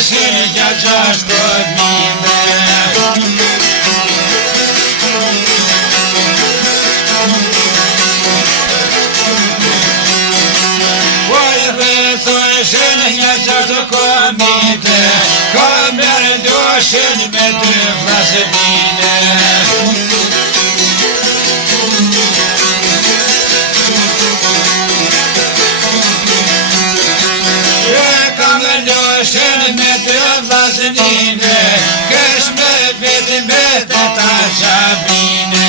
shirja 60.000. Shënja 60.000, ka merë doshin me 2 vllazëmine. Kam doshin me 2 vllazëmine, kesh me veti me 8 shabine.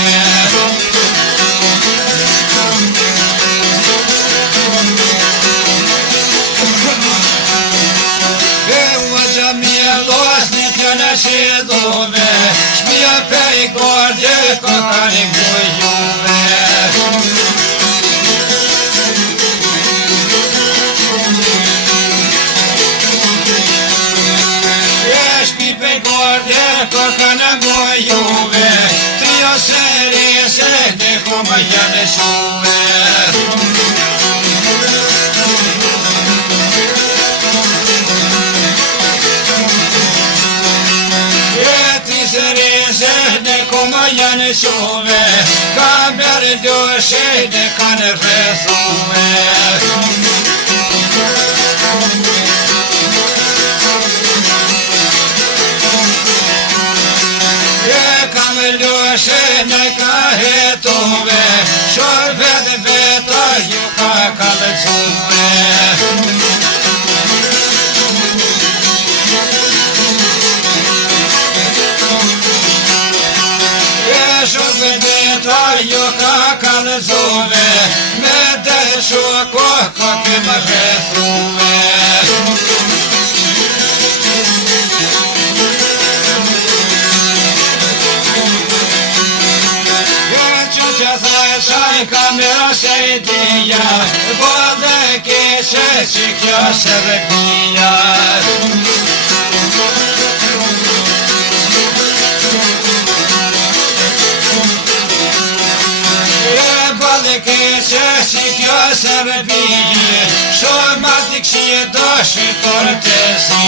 Shidove, shpia pej gordje, kokani gojuve. Shpi pej gordje, kokani gojuve, trio serese, neko më janë shuve. Janë shuve, ka merë doshe dhe kanë rrethuve. Kam doshe në ka hetuve, shor vetë veta ju ka kalëcuve. Ju ka kalëzuve, me dhe shoko koke më rrethuve. Që që thaj kamera shejtia, po dhe kishe që kjo shërëpia. Që kjo sërbije, shumë ati këshie doshi kortesi.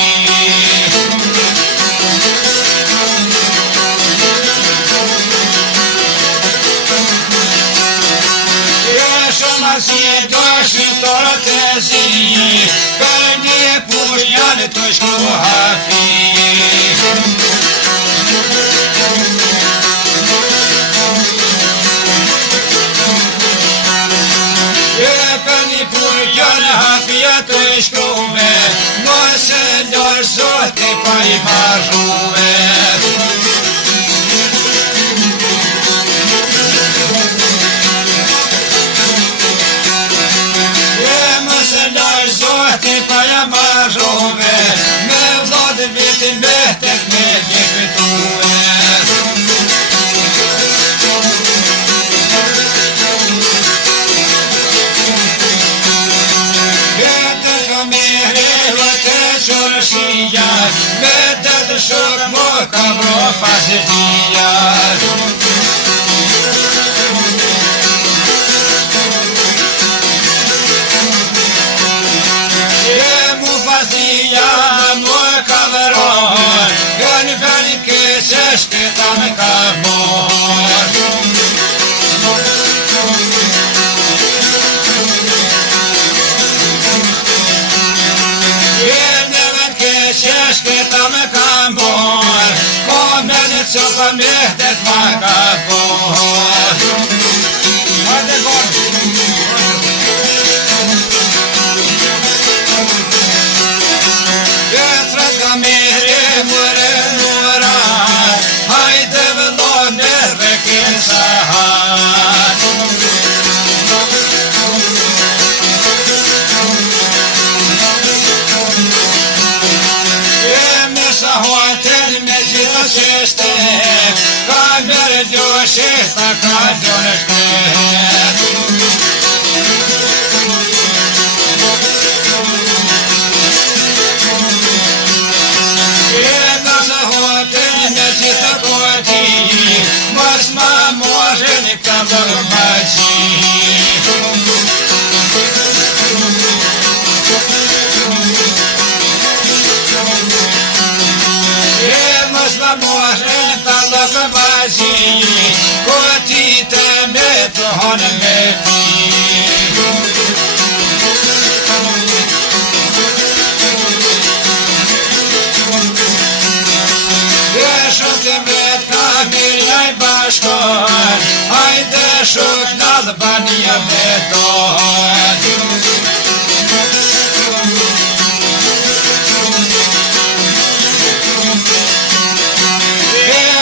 Shumë ati doshi kortesi, për një pushjanë të shku hafi. Të shkuve, nëse lërë zote pa I marruve. Nëse lërë zote pa I marruve, me vlodë vitin betet me gjekvetuve. Shurshia, me të shok mo ka bro fazëtia. Mu fazëtia mo ka bro, gënë veni këse shketa me ka mor. Shketa me ka mor, ko me në qopa mehtet ma ka por. Hajde gorë. Jetrat ka mehre mure mura, hajde vëllon në rekin sahat. Sheste, ka merë doshe, ta ka djonështe. Jedna se hote me gjithë koti, mos ma može një kam dërmaji. banë me ti. Deshëm të mbet ka mirë i bashkon, hajde shok në Albania beton.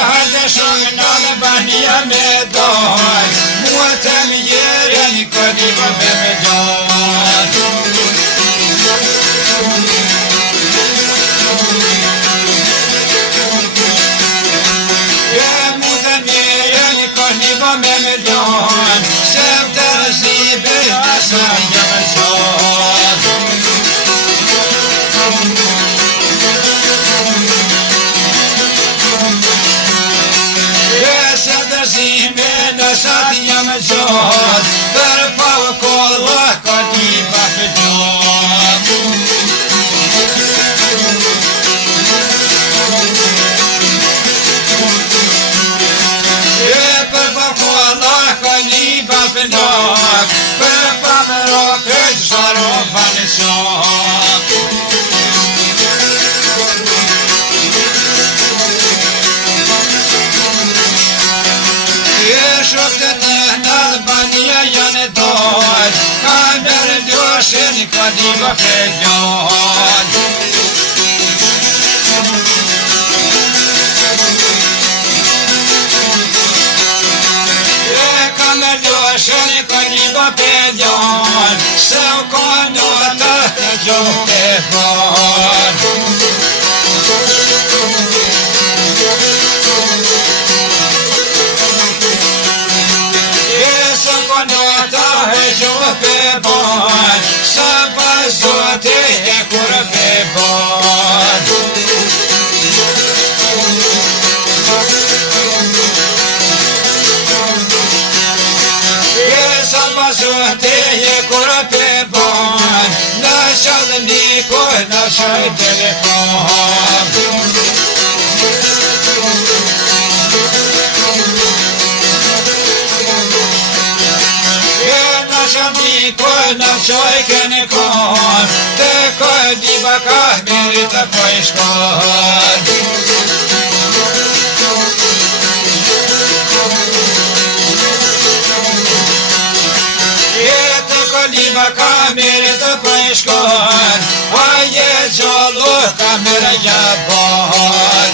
Hajde shok në Albania beton, mua të më jere një këdiva me me gjon. Me milion, sem të rëzibe nësa jam qon. Sem të rëzibe nësa jam qon, për pa u kolla ka një bafë gjon. Për pa më rokët zharo fanë qok. E shokët në Albania janë dojt, ka mërë ljoshin ka diva fejot. Shëni ka një bapedjon, se u kondo të gjohë e fon. E se u kondo të gjohë e fon, se pazote e kurë e fon. Pazote e kurë pe bon, në shallë miko, në shallë telefon. E në shallë miko, në shallë kene kon, të këdi baka meri të pojshkon. Lima kamere të pëshkon, aje gjallu kamere jabon.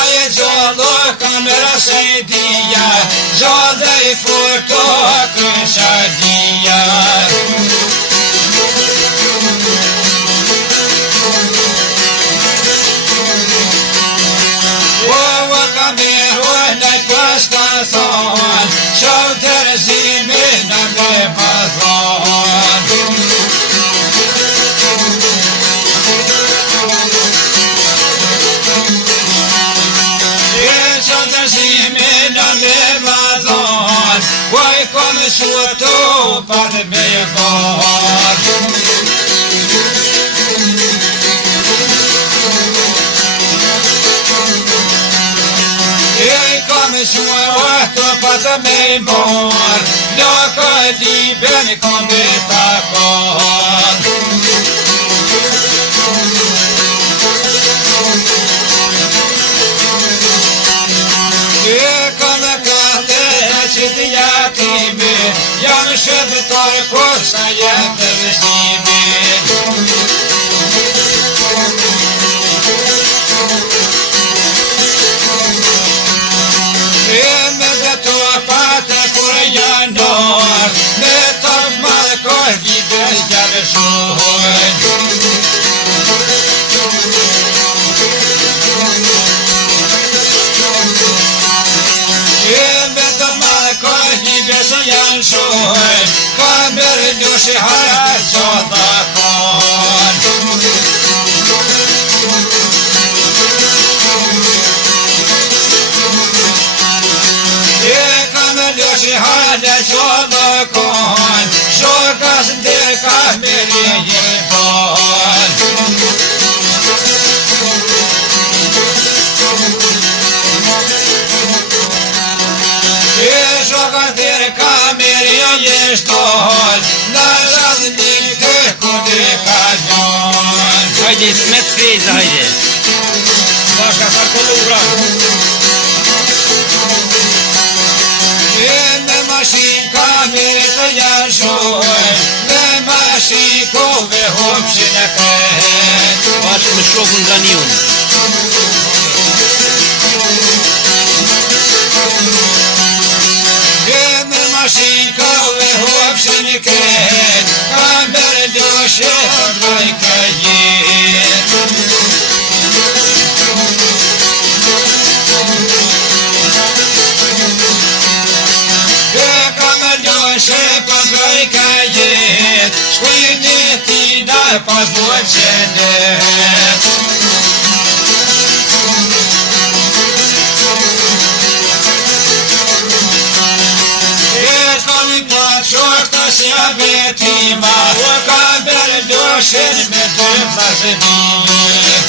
Aje gjallu kamere sejdia, gjallë i furto këshadia. Shau të rëzime në me pazon. Shau të rëzime në me pazon, kuaj kom shutu për me bon. Shua të patë me mor, në këdi ben këmbe të kon. E këmë këte e qitë jatime, jam shëbëtar kosa jetë të vështime. Me të malë kohë gjibës gjabë shohën. Me të malë kohë gjibës janë shohën, ka mërë ljushë harë qotë akon. Ljushë harë qotë akon, shokas dhe ka mërë jibon. jesh doll, në radhni të kundi ka gjon. Hajde, smet krejza, hajde. Bashka farkolura. Me mashin kamere të jashoj, me mashin kove hopshin e kret. Bashkë me shokun Ganiun. Me mashin kove hopshin e kret, kamere doshe të droj këjit. Për droj këjit, shkujni ti da pas duhet qenet. Kom të qorta si abetima, ka bërë doshin me të vazhdimit.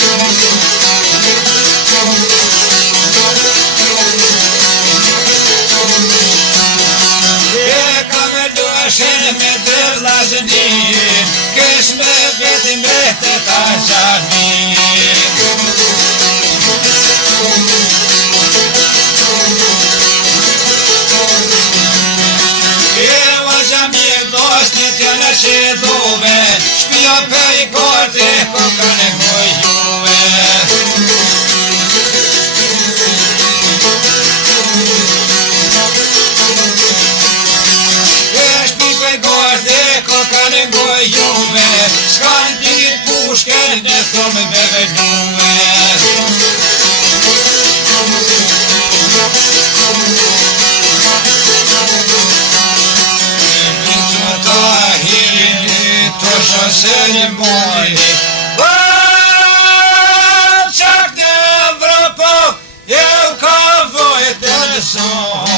Doshin me të vazhdimit, kesh me vetin me të ta qarnit. Që duve, shpia për i korte, kokën e gojjuve. E shpi për i korte, kokën e gojjuve, shkan dit pushken dhe thumë me vëlluve. Ceremoni, çak de Evropa, eu ca voi te son.